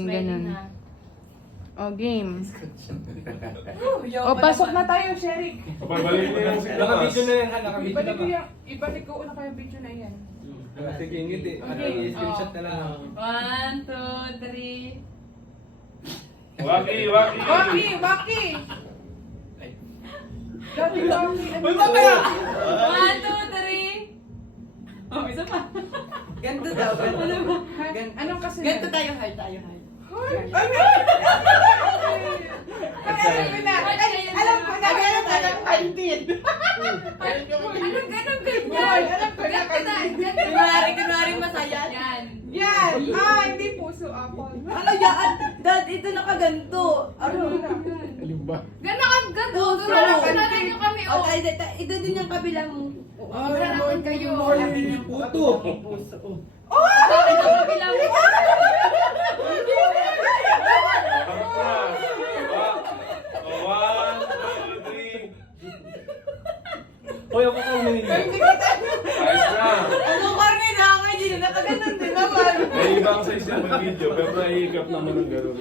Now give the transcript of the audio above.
Ganun. O, game. O, pasok na tayo, Sherik. Pabalik mo yan sa Naka-video na yan, ha? Naka-video na Ibalik ko ba? yung, ibalik ko na kayo video na yan. Sige, ngiti. At Okay. i-screenshot na lang. 1, 2, 3. Waki, waki. Waki! Waki! Dati Waki. Uy, mamaya! 1, 2, 3. Oh, isa pa. Ganto daw. Ano ba? Anong kasi? Ganto tayo, heart tayo, heart. Alam ko na, alam ko na, Painted. Anong ganun ganyan? alam ko na, Ganto na. Kunwari masaya. Yan. Yan! Hindi puso, apple. Ano yan? Dad, ito nakaganto. Ano? Ganon, ganon. Turuan nyo kami. O, Oh. ito din yung kabilang. Harapan kayo. Puto! Bakit ako bilang? Harap na. One, two, three. Hoy, ako kang nangingi. Ayos na. Ano karne na ako? Hindi na nakaganon din naman. May ibang size yan ng video, pero naiikap naman ng gano'n.